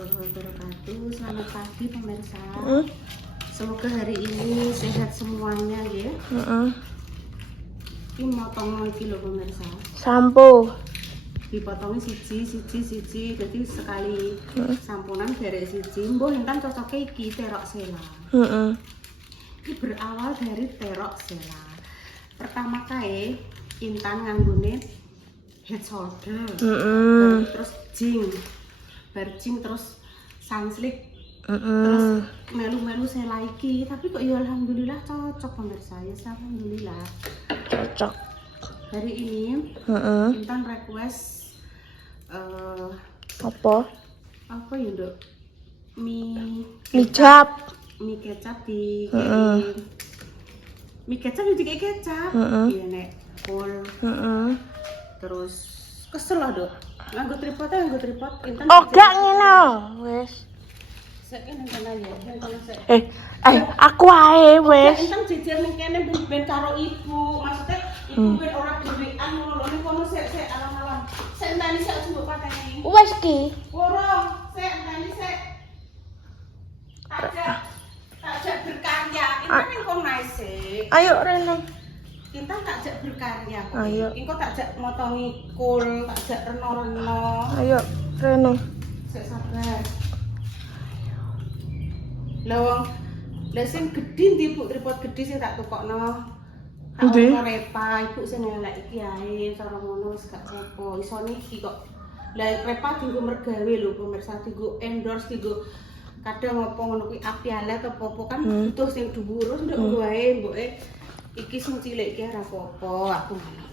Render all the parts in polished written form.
warahmatullahi wabarakatuh. Selamat pagi pemirsa. Semoga hari ini sehat semuanya ya. Ini motong iki lho pemirsa. Sampo. Dipotongnya siji. Jadi sekali sampunan derek siji. Mbah entan cocoke iki terok sela. Ini berawal dari terok sela. Pertama kae Intan nganggone head shoulder. Terus jing terus sunslick. Terus melu-melu sela iki, tapi kok ya alhamdulillah cocok pemirsa. Ya alhamdulillah. Cocok. Hari ini Intan request Apa ya Dok? Mie kecap. mie kecap di mie kecap juga kayak kecap. Iya nek full. Terus kesel lah Dok. Nganggo tripod Intan. Oh, gak ngene. Wes. Sek Intan aja. Aku ae wes. Intan jejer ning kene ben karo ibu. Maksudnya ibu ben ora dhewean ngono lho. Kono sek alam-alam. Sek entani sek njupuk pateni. Wes ki. Borong, sek entani sek. Takjak berkarya. Intan ning kono ae sik. Ayo Reno. Intan takjak berkarya. Ayo. Engko takjak motongi kul, takjak reno-reno. Ayo Reno. Sek sabar. Lawang, lah sing gedhi ndi Bu, tripod gedhi sing tak tukokno. Endi? Ana Repa, ibu sing elek iki ae, cara ngono wis gak apa-apa. Isone iki kok. Lah Repa dienggo mergawe lho pemirsa, dienggo endorse, dienggo kadang apa ngono kuwi api alet apa-apa kan butuh sing dhuwur, terus nduk wae mboke iki sing cilik iki ora apa-apa aku ngono.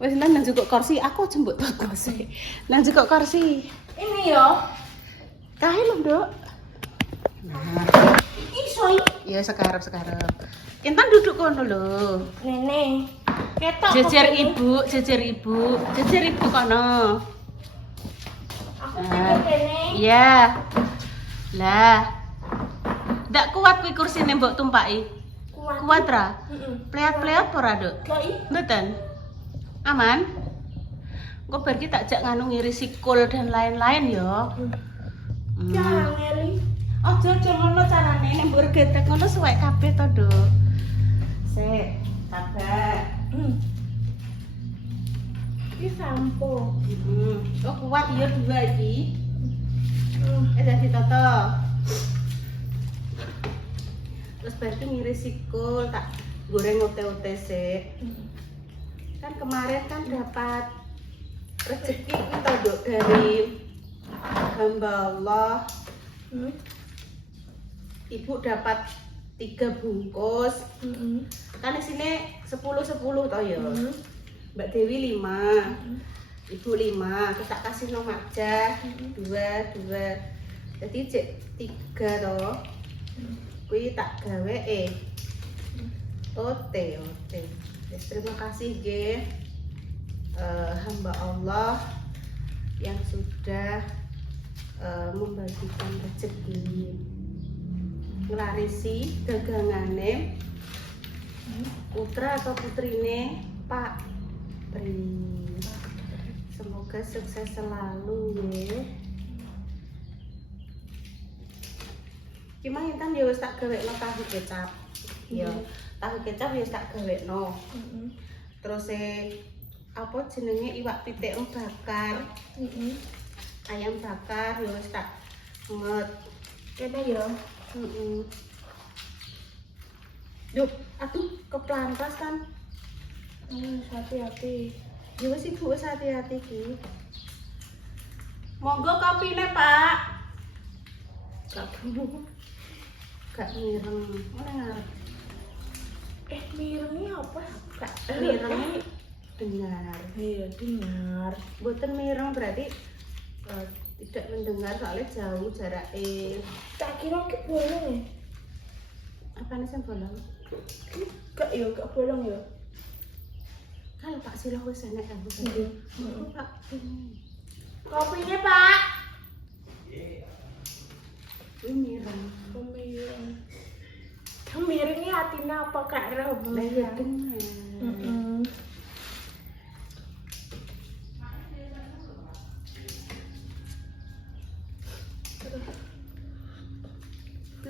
Wis nang njukuk kursi, aku aja mbok toto sih. Nang njukuk kursi. Ini yo. Kae lho, Nduk. Nah, iso ya sekarep. Intan duduk kono lho. Nene. Ketok. Jejer ibu kono. Aku pengen kene. Iya. Lah. Ndak kuat kuwi kursine mbok tumpaki. Kuat ra? Pleot-pleot ora, Duk? Mboten. Aman? Engko bar ki tak jak nganu ngirisi kul dan lain-lain ya. Jangan ngeli. Aja ngono carane nek mbok regetek ngono suwek kabeh to, Duk. Sik, sabar. Iki sampo. Oh kuat ya dua iki. Dadi toto. Terus berarti ngirisi kul tak goreng ote-ote sik. Kan kemarin kan dapat rezeki kita Duk dari hamba Allah. Ibu dapat 3 bungkus. Kan di sini 10 toh ya. Mbak Dewi 5. Ibu 5. Kita kasih nomor aja 2. Jadi cek 3 toh. Kuwi tak gawe ote. Terima kasih nggih hamba Allah yang sudah membagikan rezeki. Nglarisi dagangane putra atau putrine Pak Pri. Semoga sukses selalu ya. Gimana Intan ya wis tak gawekno tahu kecap. Ya, tahu kecap wis tak gawekno. Terus apa jenenge iwak pitik bakar. Ayam bakar ya wis tak nget. Kene ya. Duh, aduh keplantas kan. Hati-hati. Ya wis Ibu wis hati-hati iki. Monggo kopine, Pak. Gak perlu. Gak mireng. Ora ngarep. Mirengnya apa? Gak mireng dengar. Iya, dengar. Mboten mireng berarti tidak mendengar soalnya jauh jaraknya. Tak kira ke bolong ya? Apaan sih bolong? Gak bolong ya? Kalau Pak Silo wis enek kan Bu. Pak. Kopinya, Pak. Ini mireng. Mirengnya hatinya apa Kak Rob? Lah ya dengar.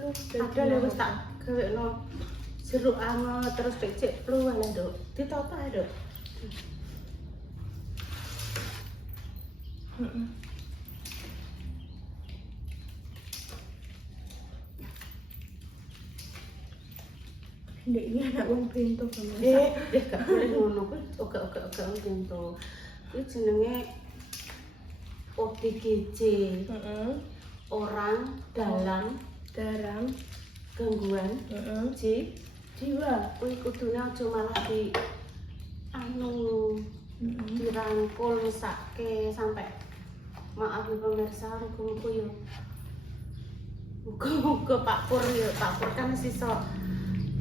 Padahal wis tak gawekno jeruk anget terus becek pluwah lah, Dok. Ditoto ae, Dok. Heeh. Ndek ini anak wong pintu banget. Gak boleh ngono kuwi. Oke bento. Kuwi jenenge ODGJ. Heeh. Orang dalam gangguan jiwa. Kuwi kudune aja malah di dirangkul mesake sampai maaf ya pemirsa, muga-muga ya muga-muga Pak Pur kan iso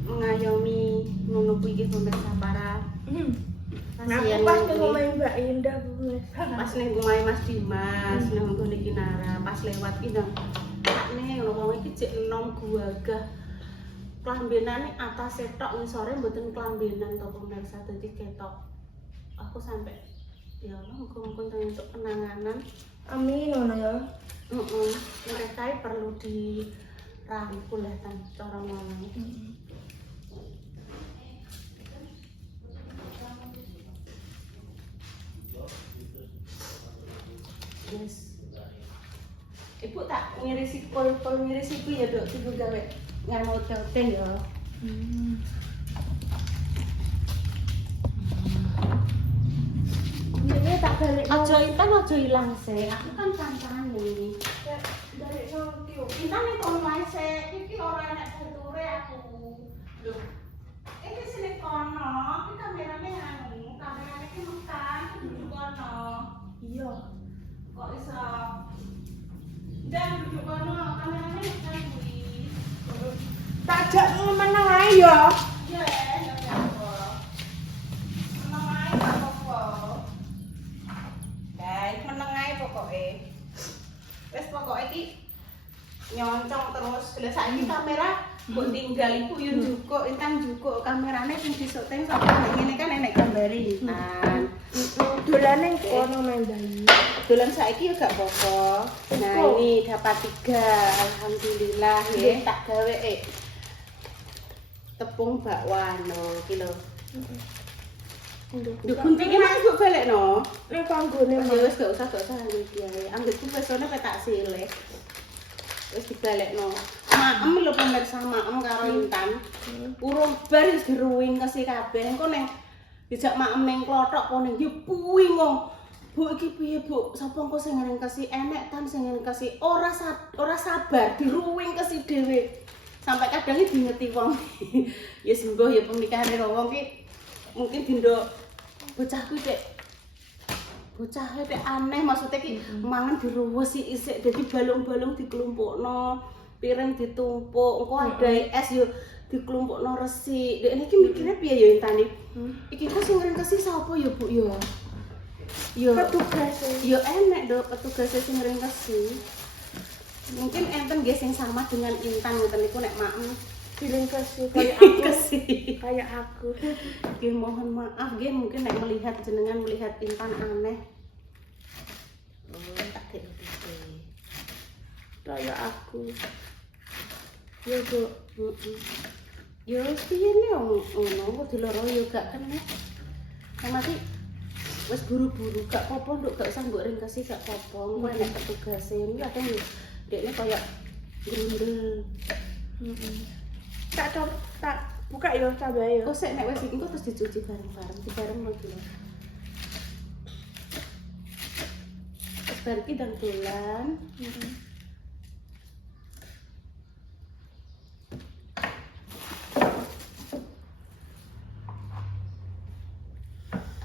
mengayomi ngono kuwi iki pemirsa para pasien. Aku pas ngomongin Mbak Indah pemirsa. Pas ning omahe Mas Dimas nang nggone Kinara pas lewat ki nang sakne ngono iki jek enom guagah. Klambenane atase tok ngisore mboten klambenan to pemirsa, dadi ketok. Aku sampai ya Allah muga-muga untuk penanganan. Amin ngono ya. Mereka perlu dirangkul ya kan cara ngomong. Yes. Ibu tak ngirisi kol ngirisi ku ya, Dok, ibu gawe nganu hotel ya. Ini tak balik. Aja Intan aja ilang sih. Aku kan kancane. Balik nang kiyo. Intan nek omahe sik iki ora enak bature aku. Lho. Iki sine kono, iki kamerane kamerane ki mekan duduk kono. Iya. Kok iso? Dan duduk kono, kamerane mekan kuwi. Tak jak meneng ae ya. Iya, ya apa. Meneng ae apa-apa. Guys, meneng ae pokoke. Wes pokoke iki nyoncong terus. Lha saiki kamera mbok tinggal iku yo njukuk, Intan njukuk kamerane sing disyuting sapa ngene kan enek gambare Intan. Dolane kono main bayi. Dolan saiki yo gak apa-apa. Nah, ini dapat 3. Alhamdulillah ya. Tak gawe tepung bakwan iki lho. Yo gunting iki nek mbok balekno. Ning kanggone Ya wis gak usah iki ae. Anggitku besone petak silih. Wis dibalekno. Maem lho pemirsa, maem karo Intan. Urung bar wis diruwing kesi kabeh. Engko ning dijak maem ning klothok po ning yo puing wong. Bu iki piye, Bu? Sapa engko sing ngene kesi enek tan sing ngene kesi ora sabar diruwing kesi dhewe. Sampai kadang iki dingeti wong. Ya sembuh ya pernikahan wong ki mungkin dindo bocah kuwi bocah aneh maksudnya ki mangan diruwes isik dadi balung-balung diklumpukno, piring ditumpuk, engko ada es yo diklumpukno resik. Dek niki mikirnya piye ya Intan iki? Iki kok sing ngringkesi sapa ya, Bu ya? Yo petugas. Yo enek do petugas sing ngringkesi. Mungkin enten nggih sing sama dengan Intan ngoten niku nek maem Dilingkesi kayak aku. Kayak aku. Nggih mohon maaf nggih mungkin nek melihat jenengan melihat Intan aneh. Oh, tak dek. Kayak aku. Ya, Bu. Yo piye ne ngono kok diloro yo gak kena. Mati wis buru-buru gak apa-apa nduk gak usah mbok ringkesi gak apa-apa. Engko nek petugas iki kadang dekne koyo grundel. Tak buka ya cabai ya. Oh sik nek wis iki terus dicuci bareng-bareng, dibareng lho. Wis bar iki ndang dolan.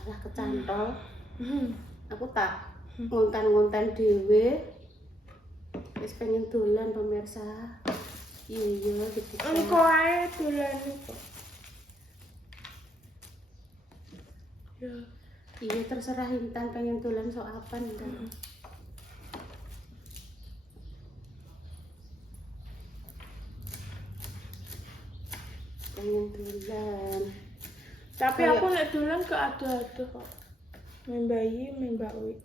Alah kecantol. Aku tak ngontan-ngontan dhewe. Wis pengen dolan pemirsa. Iya gitu. Engko ae dolan kok. Ya, Iya terserah Intan pengen dolan sok apa Intan. Pengen dolan. tapi aku nek dolan gak ada kok. Main bayi, main bakwi.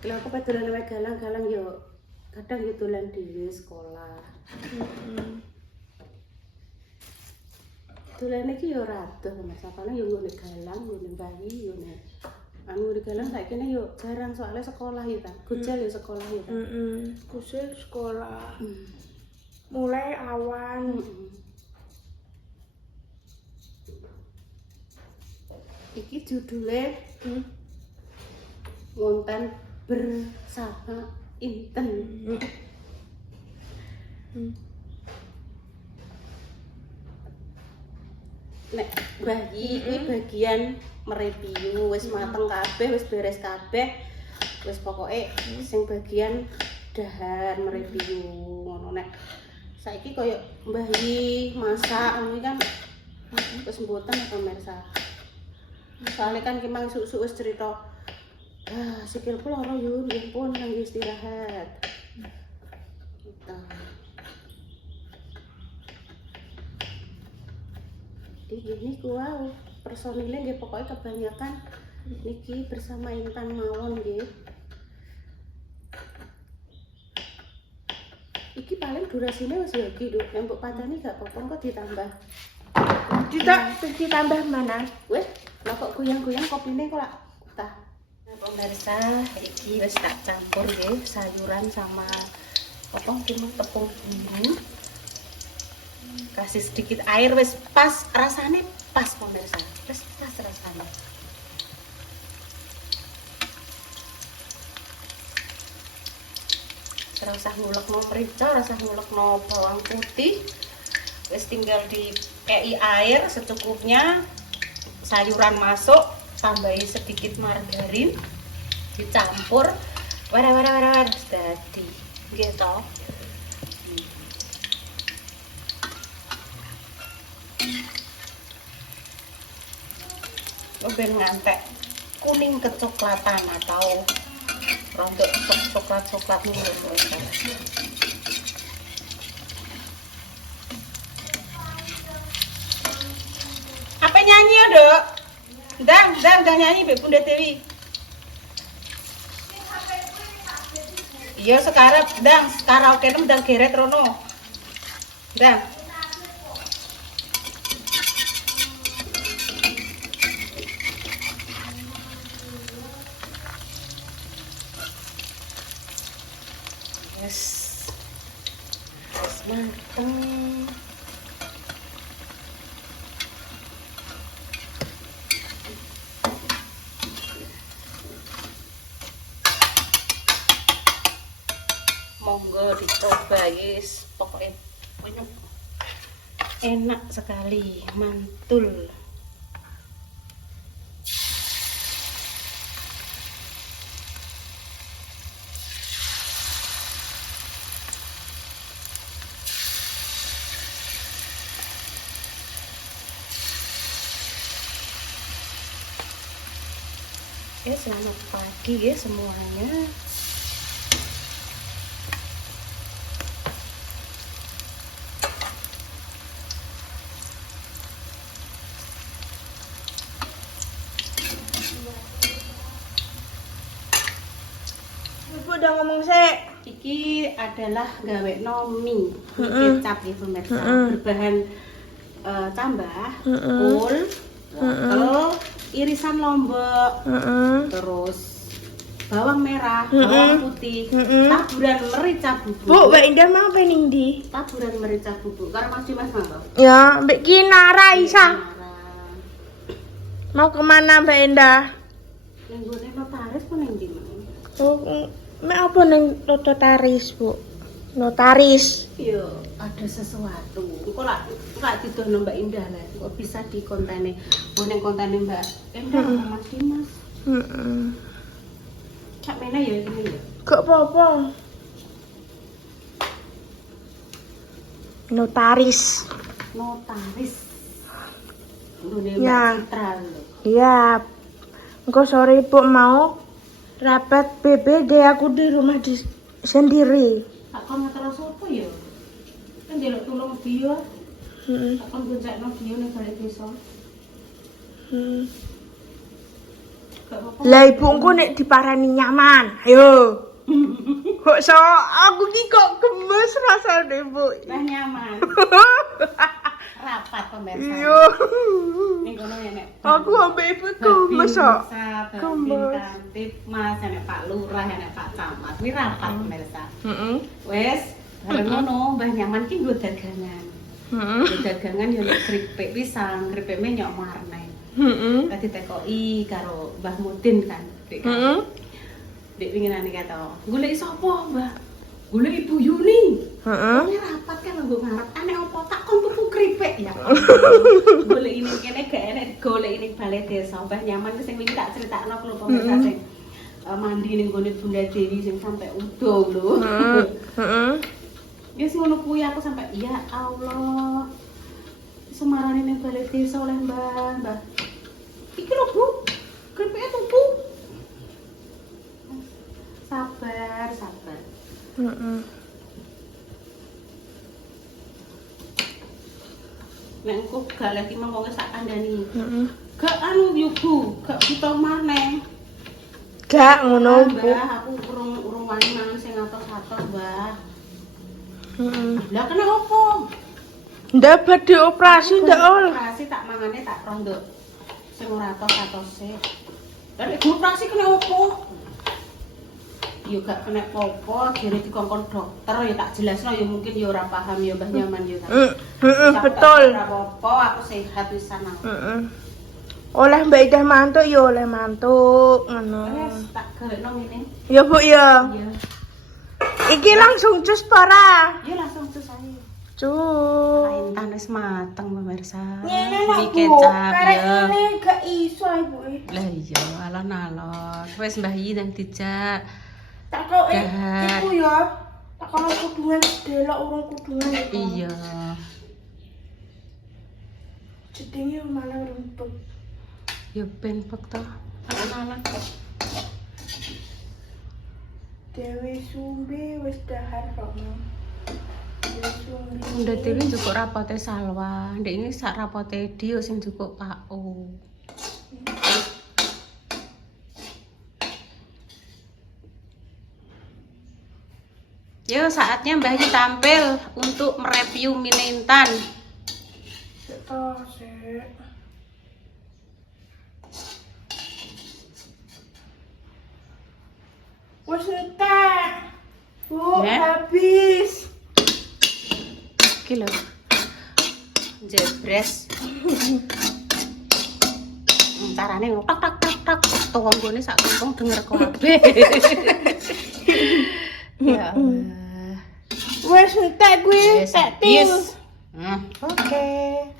Kalau aku pengen dolan wae galang-galang yo kadang yo dolan dhewe sekolah. Dolan iki yo rada Mas, apane yo ngene galang, ngene bayi, yo nek anu di galang saiki yo jarang soalnya sekolah ya ta. Gujal yo sekolah ya ta. Gujal sekolah. Mulai awan. Iki judulnya Ngonten Bersama Inten. Nek bayi kuwi bagian mereview wis mateng kabeh, wis beres kabeh. Wis pokoke sing bagian dahar mereview ngono. Nek saiki koyo bayi masak ngono kan wis mboten ya pemirsa. Soalnya kan Kimang susu wis cerita sikilku lara yo, nggih pun nang istirahat. Gitu. Ini wow, personilnya nggih pokoknya kebanyakan niki bersama Intan mawon nggih. Iki paling durasinya wis ya iki, Duk. Nek mbok padani gak apa-apa kok ditambah. Ditambah mana? Weh, lah kok goyang-goyang kopine kok lak tah. Nah, pemirsa, iki wis tak campur nggih sayuran sama tepung bumbu. Kasih sedikit air wis pas rasanya pas pemirsa. Wis pas rasanya. Ora usah ngulekno merica, ora usah ngulekno bawang putih. Wis tinggal dikei air secukupnya. Sayuran masuk, tambahi sedikit margarin, dicampur. War dadi. Nggih to. Ben ngantek kuning kecoklatan atau rontok coklat nih. Apa nyanyi ya, Dok? Dang nyanyi Mbak Bunda Dewi. Iya sekarang karaoke udah geret rono. Dang. Mateng. Monggo dicoba guys, pokoknya enak sekali, mantul. Selamat pagi ya semuanya. Ibu udah ngomong sih. Iki adalah gawe mie kecap ya pemirsa. Berbahan tambah, kol, wortel, irisan lombok, terus bawang merah, bawang putih, taburan merica bubuk. Bu, Mbak Indah mau pening di? Taburan merica bubuk. Karo Mas Dimas mangko. Ya, Mbak Kinara Isa. Mau kemana Mbak Indah? Ning gone notaris ku ning ndi, Mang? Oh, mek apa ning notaris, Bu? Notaris. Yo, ada sesuatu. Kok lak didono Mbak Indah lah. Kok bisa di kontene. Oh ning kontene Mbak Indah sama Mas Dimas. Cak mena ya ini ya. Gak apa-apa. Notaris. Ngene Ya. Mbak Citra lho. Iya. Engko sore Ibu mau rapat BPD aku di rumah sendiri. Tak kon ngetero sapa ya? Kan njaluk tulung dia. Tak kon gonjakno dia ning balik desa. Gak apa-apa. Lah Ibu engko nek diparani nyaman. Ayo. Kok so aku ki kok gemes rasane, Bu. Nah nyaman. Rapat pemirsa. Iya. Ning kono nek. Aku ambek ibu gemes kok. Gemes. Kantip Mas, nek Pak Lurah, nek Pak Camat. Kuwi rapat pemirsa. Heeh. Wes, bareng ngono Mbah Nyaman ki nggo dagangan. Heeh. Nggo dagangan yo nek kripik pisang, kripik menyok marne. Heeh. Tadi tekoki karo Mbah Mudin kan. Heeh. Dek winginane kata, "Golek sapa, Mbah?" "Golek Ibu Yuni." Heeh. Ini rapat kan nggo ngarep aneh opo tak kon tuku kripik ya. Golek ini kene gak enek golek ini balai desa. Mbah Nyaman ki sing wingi tak critakno lho pemirsa sing mandi ning gone Bunda Dewi sing sampe udo lho. Heeh. Wis ngono kuwi aku sampe ya Allah. Semarane ning balai desa oleh Mbah. Iki lho Bu, kripike tuku. Sabar. Heeh. Nek engko gak lagi mau wong sak kandhani. Heeh. Gak anu yo Bu, gak butuh maneh. Gak ngono, Bu. Mbah, aku urung wani mangan sing atos-atos, Mbah. Heeh. Lah kena opo? Ndak badhe operasi ndak ol. Operasi tak mangane tak rondo. Sing ora atos-atose. Lah nek operasi kena opo? Yo gak kena apa-apa, jare dikongkon dokter ya tak jelasno ya mungkin ya ora paham ya Mbah Nyaman ya. Heeh, betul. Ora apa-apa, aku sehat pisan aku. Heeh. Oleh Mbak Ida mantuk ya oleh mantuk ngono. Wes tak galekno ngene. Ya Bu ya. Iya. Iki langsung cus para. Ya langsung selesai. Cus. Kain wis mateng pemirsa. Ngene Iki Bu. kecap Karek ya. ngene gak iso Ibu. Lah iya, alon-alon. Wis Mbah Yi nang dijak. Tak kok Jahat. iku ya. Tak kono kudungan delok urung kudungan iku. Iya. Jedenge malah rumput. Ya ben pek to. Alon-alon. Dewi Sumbi wis dahar kok. Dewi Sumbi. Bunda Dewi njupuk rapote Salwa. Ndek ini sak rapote Dio sing njupuk Pak O. Yo, saatnya Mbah Yi tampil untuk mereview mie instan. Sik. Wes entek. Bu, Ya? habis. Iki lho. Jebres. Carane ngotak tak tak tak tonggone sak kantong denger kabeh. Ya Allah. Wes entek kuwi, tak til. Oke.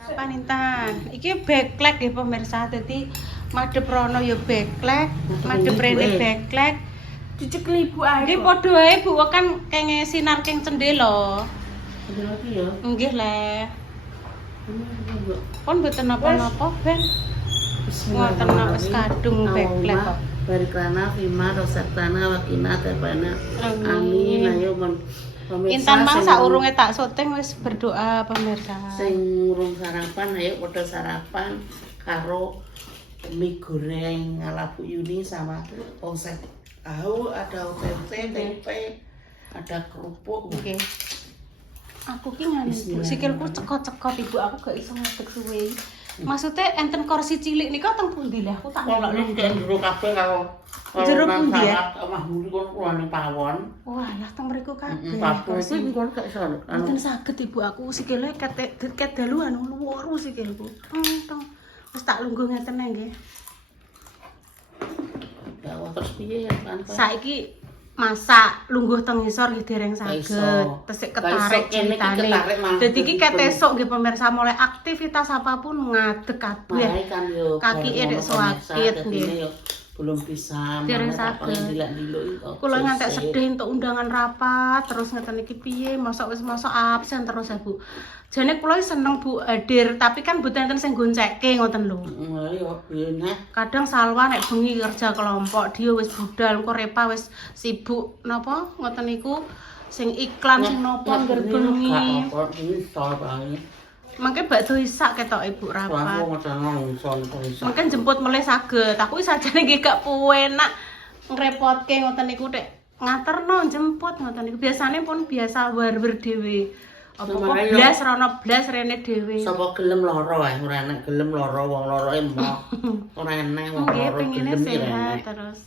Apa Nintan? Iki backlek ya pemirsa. Dadi madhep rono ya backlek, madhep rene backlek. Dicekli Ibu ae. Nggih padha wae Bu kan kenge sinar keng cendela. Cendela iki ya. Nggih Le. Pun mboten napa-napa Ben. Ngoten wis kadung backlek kok. Bariklana, Fima, Rosaktana, Wakina, Terbana. Amin. Amin. Ayo mon. Intan mang saurunge tak syuting wis berdoa pemirsa. Sing urung sarapan ayo padha sarapan karo mie goreng ala Bu Yuni sama osek tahu, ada tempe, ada kerupuk. Oke. Aku ki ngene, Bu, sikilku cekot-cekot Ibu, aku gak iso ngadeg suwe. Maksudnya enten kursi cilik nika teng pundi lah? Aku tak Kalau ndelok. ini kayak jero kabeh karo Jero pundi ya? Omah mburi kon kulane pawon. Wah, lah teng mriku kabeh. Kabeh Kursi iki kon gak iso. mboten saged Ibu, aku sikile ket daluan luwur sikilku. Tong. Wis tak lungguh ngeten ae nggih. Ya terus piye ya kan? Saiki masak lungguh teng ngisor nggih dereng saged. iso. Tesik Gak iso, ketarik kene iki ceritane. ketarik malah Dadi iki ket bener. esuk nggih pemirsa mulai aktivitas apapun ngadeg kabeh. Mulai kan yo Kaki baru edek ngono suwakit, pemirsa, nggih. dadine yo belum bisa. Dereng malah tak saged. pengen dilak-diluk iki kok Kula ngantek selesai. sedih untuk undangan rapat terus ngeten iki piye mosok wis mosok absen terus ya Bu. Jane kula seneng Bu hadir tapi kan mboten enten sing goncekke ngoten lho. Yo bener. Kadang Salwa nek bengi kerja kelompok dia wis budal engko Repa wis sibuk napa ngoten niku sing iklan sing napa ngger bengi. Gak apa ini soal banget. Mangke bakdo isak ketok Ibu Aku rapat. ngocang soal bisa. Mungkin jemput mulai saged. Aku sajane nggih gak enak ngrepotke ngoten niku Dek. ngaterno jemput ngoten niku. Biasane pun biasa war-war dhewe. Apa kok Semuanya. blas rono blas rene dhewe. Sapa gelem lara ae, ora enak gelem lara wong lara emoh. Ora enak wong Nggih lara pengine gelem ya sehat enak. terus.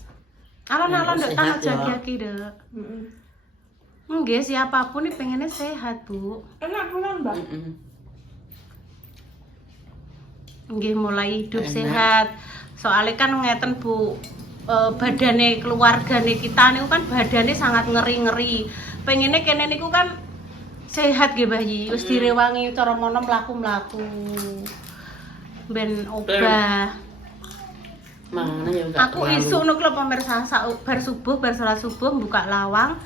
Alon-alon nduk Sehat, tak ya. jagi Dek. Nggih siapapun nih pengennya sehat, Bu. Enak pulang, Mbak. Heeh. Nggih mulai hidup Enak. sehat. Soalnya kan ngeten Bu, badane keluargane kita niku kan badane sangat ngeri-ngeri. Pengennya kene niku kan sehat nggih Bayi. Wis direwangi cara mono mlaku-mlaku. Ben obah. Mangane ya enggak Aku isuk niku lho pemirsa, bar subuh, bar salat subuh buka lawang,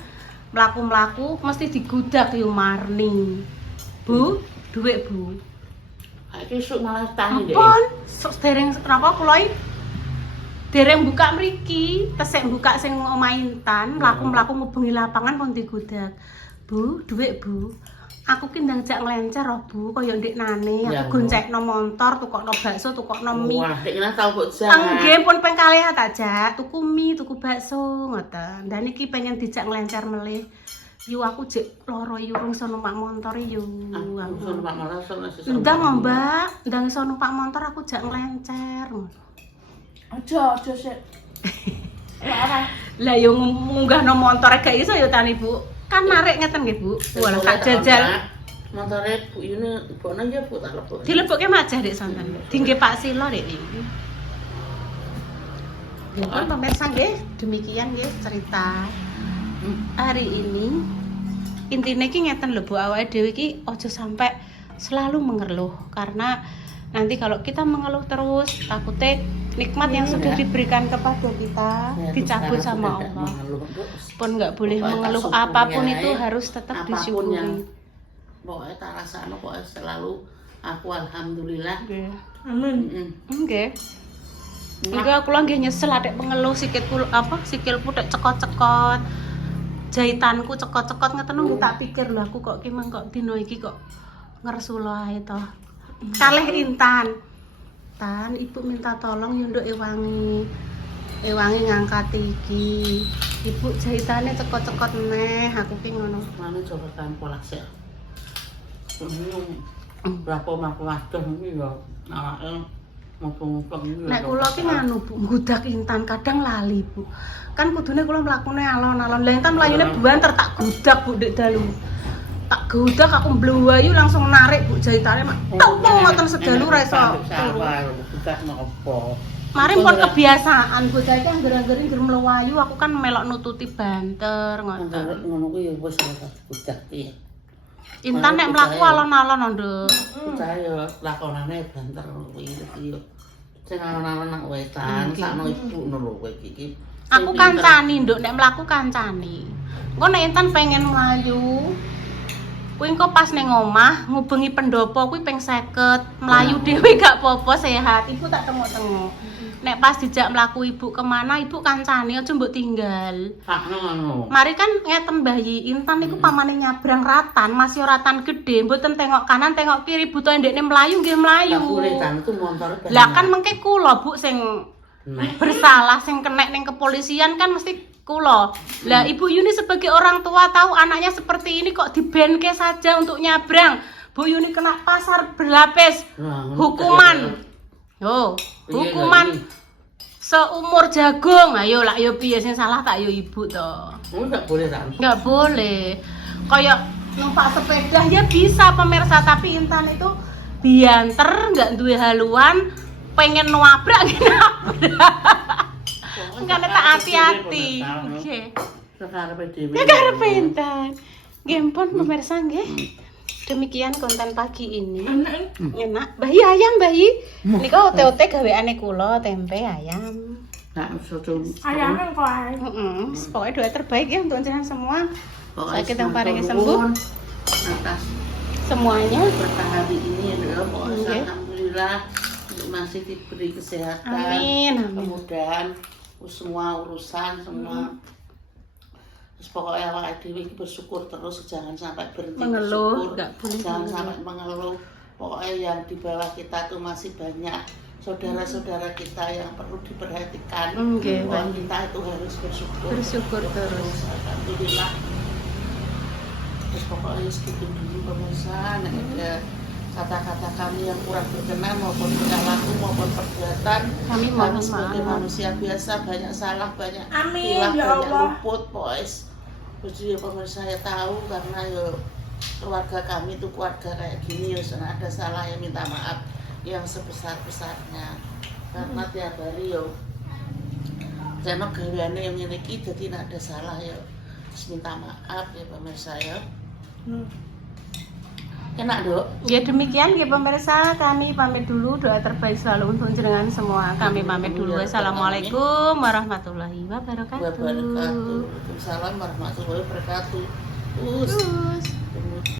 mlaku-mlaku mesti digudak yo marning. Bu, dhuwit Bu. Iki isuk malah tani deh. Ampun, dereng kenapa kula iki dereng buka mriki, tesek buka sing omah Intan, mlaku-mlaku ngubengi lapangan pun digudak. Bu, dhuwit Bu. Aku ki ndang jak nglencer oh Bu, kaya ndek nane, Ya, aku goncekno montor, tukokno bakso, tukokno mie. Wah, nek kena tau kok Nggih pun ping kalih tak jak, tuku mie, tuku bakso ngoten. Dan iki pengen dijak nglencer melih. Yu aku jek loro yu rung iso numpak motor yu. Aku suruh Pak Malah sono sesuk. Ndang Mbak, ndang iso numpak motor aku jak nglencer. Aja sik. Ora. Lah yo munggahno motor gak iso yo tani Bu. Kan narik ngeten nggih Bu. Walah tak jajal. Montore Bu Yune, bono ya Bu tak lebok. Dilebokke majah Dek santen. Dingge Pak Silo Dek iki. Nggih, pemirsa nggih, demikian nggih cerita hari ini. Intinya ki ngeten lho Bu, awake dhewe iki aja sampai selalu mengeluh karena nanti kalau kita mengeluh terus takutnya nikmat yang sudah diberikan kepada kita dicabut sama Allah. Pun nggak boleh mengeluh apapun itu harus tetap apapun yang disyukuri. pokoknya tak rasakno pokoknya selalu aku alhamdulillah. Nggih. Amin. Nggih. Enggak, kula nggih nyesel adek pengeluh sikilku sikilku tek cekot-cekot. Jahitanku cekot-cekot ngeten nunggu tak pikir lho aku kok ki kok dino iki kok ngersula ae to. Kalih Intan. Tan, Ibu minta tolong yo nduk Ewangi. Ewangi ngangkat iki. Ibu jahitane cekot-cekot neh, aku ki ngono. Mana coba kan pola sih. Berapa mampu waduh ini ya awake mumpung-mumpung iki. Nek kula ki nganu Bu, nggudak Intan kadang lali Bu. Kan kudune kula mlakune alon-alon. Lah Intan mlayune banter tak gudak Bu ndek dalu. Tak gudak aku mbluwayu langsung narik Bu jahitane mak. Tepung ngoten sedalu ra iso turu. Budak nopo. Mari pun kebiasaan Bu saiki angger-anggere ngger mlayu aku kan melok nututi banter ngoten. Ngono kuwi ya wis ora budak iki. Intan nek mlaku alon-alon Nduk. Percaya lakonane banter kuwi iki yo. Sing alon-alon nang wetan, sakno ibu ngono lho kowe iki. Aku kancani Nduk nek mlaku kancani. Engko nek Intan pengen mlayu kuwi engko pas ning omah ngubengi pendopo kuwi ping 50, mlayu dhewe gak apa-apa sehat. Ibu tak tengok-tengok. Nek pas dijak mlaku ibu kemana, ibu kancani aja mbok tinggal. Sakno ngono. Mari kan ngeten Bayi, Intan niku pamane nyabrang ratan, masih ratan gede, mboten tengok kanan, tengok kiri, butuh ndekne mlayu nggih mlayu. Kulitan itu motor Lah kan mengke kula Bu sing bersalah, sing kenek ning kepolisian kan mesti kula. Lah Ibu Yuni sebagai orang tua tahu anaknya seperti ini kok dibenke saja untuk nyabrang. Bu Yuni kena pasar berlapis. Hukuman. Yo, hukuman seumur jagung. Ayo lah yo piye sing salah tak yo ibu to. Enggak boleh kan? Enggak boleh. Kayak numpak sepeda ya bisa pemirsa, tapi Intan itu bianter, enggak duwe haluan, pengen nabrak nabrak. Enggak tak hati-hati. Nggih. Sekarepe dhewe. Ya karepe Intan. Nggih pun pemirsa nggih. Demikian konten pagi ini. Enak. Bayi ayam Bayi. Nika ote-ote gaweane kula, tempe ayam. Nah, soto. Ayamnya kok ae. Pokoknya doa terbaik ya untuk jenengan semua. Sakit yang paling sembuh. sembuh Atas semuanya. berkah hari ini adalah pokoknya Nggih. alhamdulillah masih diberi kesehatan. Amin, amin. Kemudahan semua urusan semua. Terus pokoknya awake dhewe iki bersyukur terus, jangan sampai berhenti Mengeluh, bersyukur. nggak boleh Jangan mengeluh. sampai mengeluh. Pokoknya yang di bawah kita tuh masih banyak saudara-saudara kita yang perlu diperhatikan. Oke, Bahwa baik. kita itu harus bersyukur. Bersyukur terus. Alhamdulillah. Terus pokoknya segitu dulu pemirsa. Nah, ada kata-kata kami yang kurang berkenan maupun tingkah laku maupun perbuatan. Kami mohon sebagai maaf. manusia biasa banyak salah, banyak Amin, hilaf, ya banyak Allah. luput, boys. Jadi ya pemirsa saya tahu karena yo keluarga kami itu keluarga kayak gini yo ada salah ya minta maaf yang sebesar-besarnya. Karena tiap hari yo saya gaweane yang ngene iki dadi nek ada salah yo minta maaf ya pemirsa ya. Enak, Dok. Ya demikian ya pemirsa, kami pamit dulu, doa terbaik selalu untuk jenengan semua. Kami pamit dulu. Assalamualaikum warahmatullahi wabarakatuh. Waalaikumsalam warahmatullahi wabarakatuh.